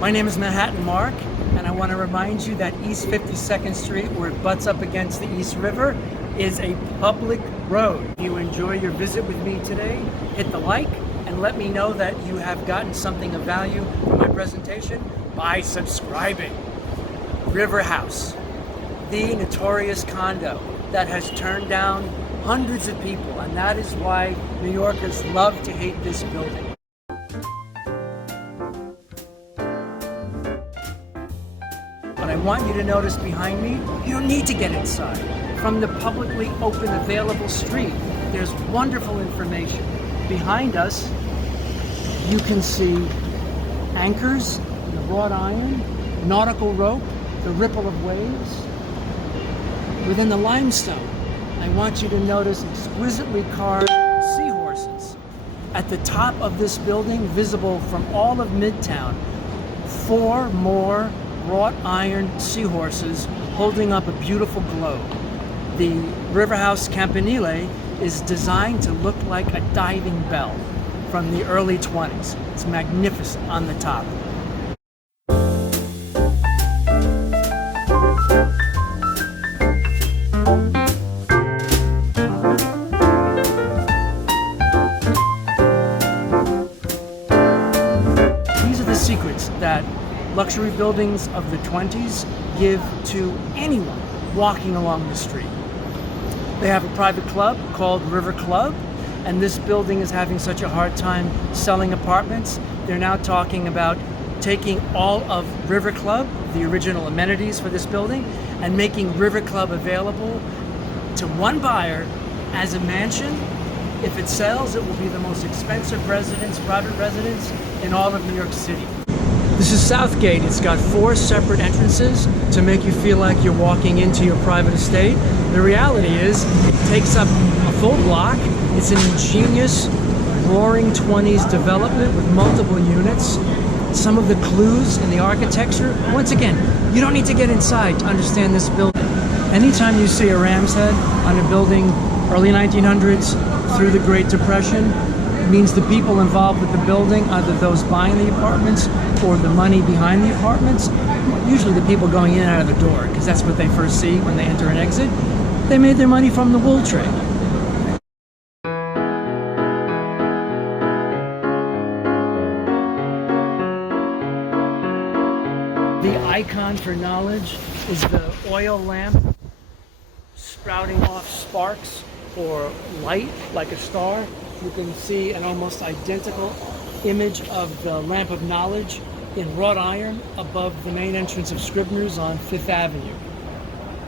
My name is Manhattan Mark, and I want to remind you that East 52nd Street, where it butts up against the East River, is a public road. If you enjoy your visit with me today, hit the like and let me know that you have gotten something of value from my presentation by subscribing. River House, the notorious condo that has turned down hundreds of people, and that is why New Yorkers love to hate this building. But I want you to notice behind me, you don't need to get inside. From the publicly open available street, there's wonderful information. Behind us, you can see anchors, the wrought iron, nautical rope, the ripple of waves. Within the limestone, I want you to notice exquisitely carved seahorses. At the top of this building, visible from all of Midtown, 4 more wrought iron seahorses holding up a beautiful globe. The River House Campanile is designed to look like a diving bell from the early 20s. It's magnificent on the top. These are the secrets that luxury buildings of the 20s give to anyone walking along the street. They have a private club called River Club, and this building is having such a hard time selling apartments. They're now talking about taking all of River Club, the original amenities for this building, and making River Club available to one buyer as a mansion. If it sells, it will be the most expensive residence, private residence in all of New York City. This is Southgate. It's got 4 separate entrances to make you feel like you're walking into your private estate. The reality is, it takes up a full block. It's an ingenious, roaring 20s development with multiple units. Some of the clues in the architecture, once again, you don't need to get inside to understand this building. Anytime you see a ram's head on a building, early 1900s through the Great Depression, it means the people involved with the building, either those buying the apartments or the money behind the apartments, usually the people going in and out of the door, because that's what they first see when they enter and exit. They made their money from the wool trade. The icon for knowledge is the oil lamp sprouting off sparks or light like a star. You can see an almost identical image of the lamp of knowledge in wrought iron above the main entrance of Scribner's on 5th Avenue.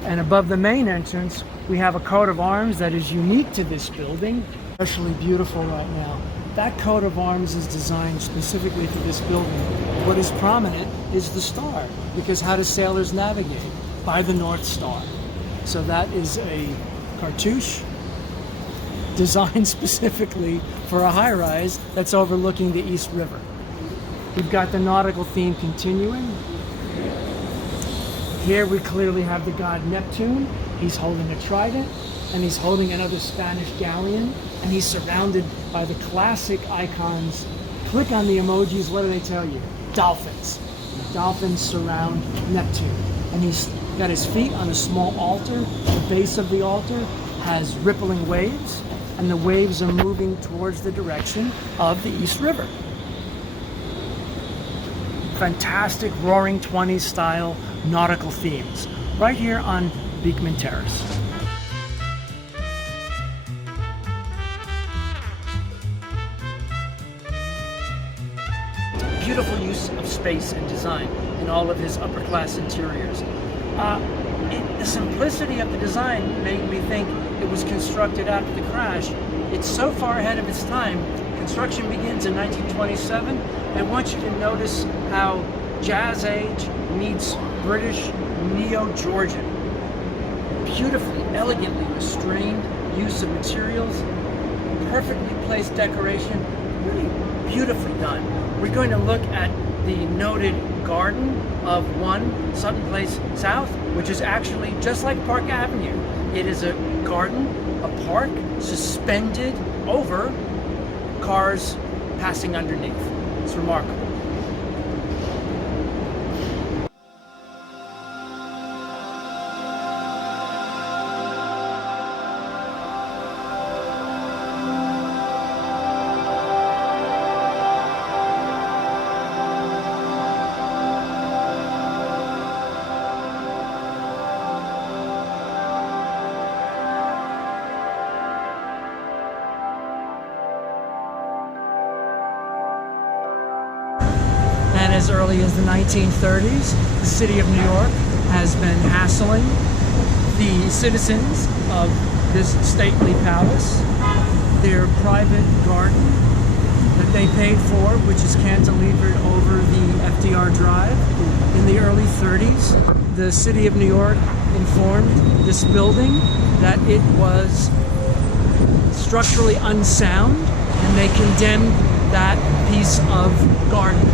And above the main entrance, we have a coat of arms that is unique to this building, especially beautiful right now. That coat of arms is designed specifically for this building. What is prominent is the star, because how do sailors navigate? By the North Star. So that is a cartouche designed specifically for a high-rise that's overlooking the East River. We've got the nautical theme continuing. Here we clearly have the god Neptune. He's holding a trident, and he's holding another Spanish galleon, and he's surrounded by the classic icons. Click on the emojis, what do they tell you? Dolphins. The dolphins surround Neptune. And he's got his feet on a small altar. The base of the altar has rippling waves, and the waves are moving towards the direction of the East River. Fantastic roaring 20s style nautical themes right here on Beekman Terrace. Beautiful use of space and design in all of his upper class interiors. The simplicity of the design made me think it was constructed after the crash. It's so far ahead of its time. Construction begins in 1927. I want you to notice how Jazz Age meets British Neo-Georgian. Beautifully, elegantly restrained use of materials, perfectly placed decoration, really beautifully done. We're going to look at the noted garden of 1 Sutton Place South, which is actually just like Park Avenue. It is a garden, a park, suspended over cars passing underneath. It's remarkable. as early as the 1930s, the city of New York has been hassling the citizens of this stately palace, their private garden that they paid for, which is cantilevered over the FDR Drive. In the early 30s, the city of New York informed this building that it was structurally unsound, and they condemned that piece of garden.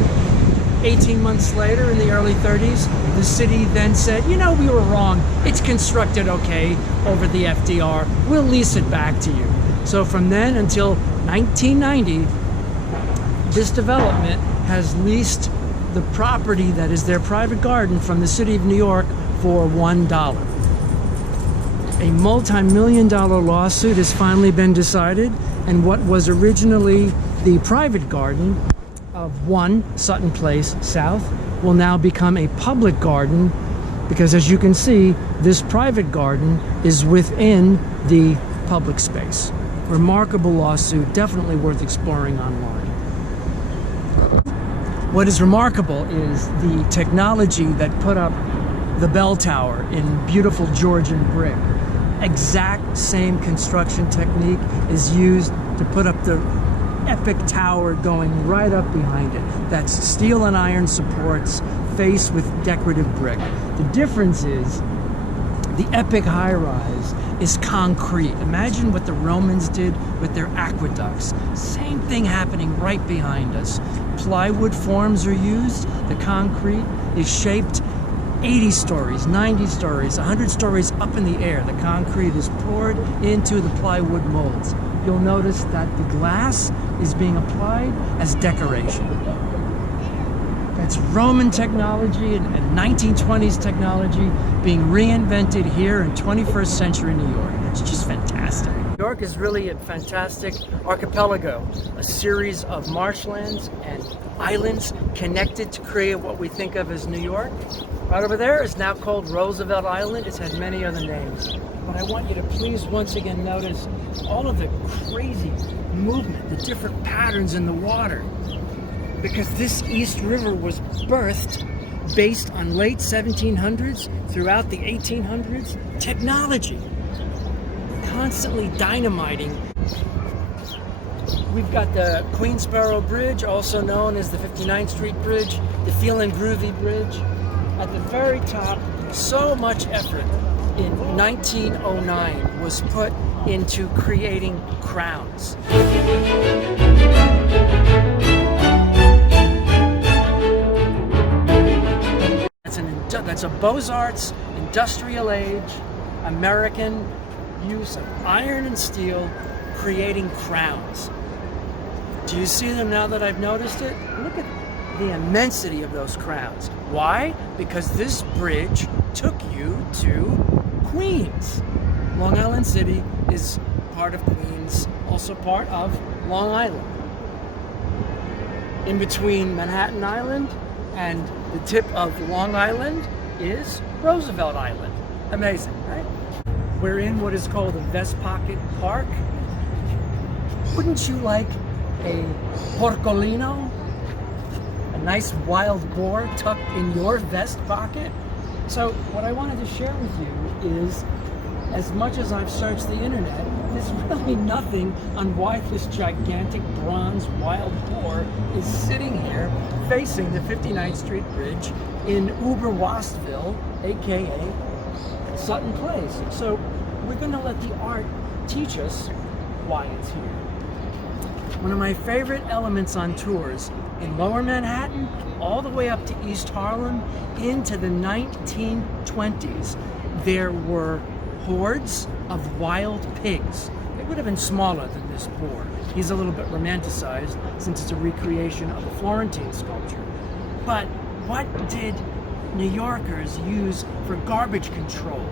18 months later, in the early 30s, the city then said, you know, we were wrong. It's constructed okay over the FDR. We'll lease it back to you. So from then until 1990, this development has leased the property that is their private garden from the city of New York for $1. A multi-million-dollar lawsuit has finally been decided, and what was originally the private garden of 1 Sutton Place South will now become a public garden, because as you can see, this private garden is within the public space. Remarkable lawsuit, definitely worth exploring online. What is remarkable is the technology that put up the bell tower in beautiful Georgian brick. Exact same construction technique is used to put up the epic tower going right up behind it. That's steel and iron supports faced with decorative brick. The difference is the epic high-rise is concrete. Imagine what the Romans did with their aqueducts. Same thing happening right behind us. Plywood forms are used. The concrete is shaped 80 stories, 90 stories, 100 stories up in the air. The concrete is poured into the plywood molds. You'll notice that the glass is being applied as decoration. That's Roman technology and 1920s technology being reinvented here in 21st century New York. It's just fantastic. New York is really a fantastic archipelago, a series of marshlands and islands connected to create what we think of as New York. Right over there is now called Roosevelt Island. It's had many other names. But I want you to please once again notice all of the crazy movement, the different patterns in the water. Because this East River was birthed based on late 1700s throughout the 1800s technology, constantly dynamiting. We've got the Queen Sparrow Bridge, also known as the 59th Street Bridge, the Feelin' Groovy Bridge. At the very top, so much effort in 1909 was put into creating crowns. That's a Beaux-Arts, industrial age, American use of iron and steel creating crowns. Do you see them now that I've noticed it? Look at the immensity of those crowns. Why? Because this bridge took you to Queens. Long Island City is part of Queens, also part of Long Island. In between Manhattan Island and the tip of Long Island is Roosevelt Island. Amazing, right? We're in what is called a Vest Pocket Park. Wouldn't you like a porcolino? A nice wild boar tucked in your vest pocket? So what I wanted to share with you is, as much as I've searched the internet, there's really nothing on why this gigantic bronze wild boar is sitting here facing the 59th Street Bridge in Uber-Wastville, aka Sutton Place. So we're going to let the art teach us why it's here. One of my favorite elements on tours in Lower Manhattan, all the way up to East Harlem, into the 1920s, there were hordes of wild pigs. They would have been smaller than this boar. He's a little bit romanticized since it's a recreation of a Florentine sculpture. But what did New Yorkers use for garbage control?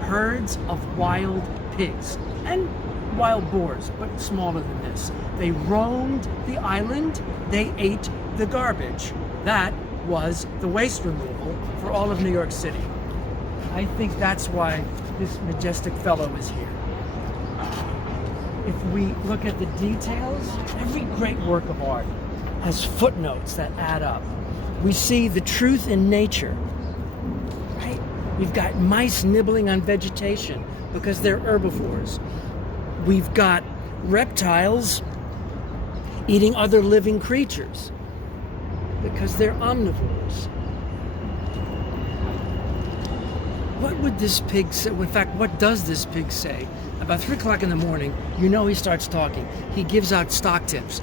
Herds of wild pigs and wild boars, but smaller than this. They roamed the island. They ate the garbage. That was the waste removal for all of New York City. I think that's why this majestic fellow is here. If we look at the details, every great work of art has footnotes that add up. We see the truth in nature, right? We've got mice nibbling on vegetation because they're herbivores. We've got reptiles eating other living creatures because they're omnivores. What would this pig say? In fact, what does this pig say? About 3 o'clock in the morning, you know he starts talking. He gives out stock tips.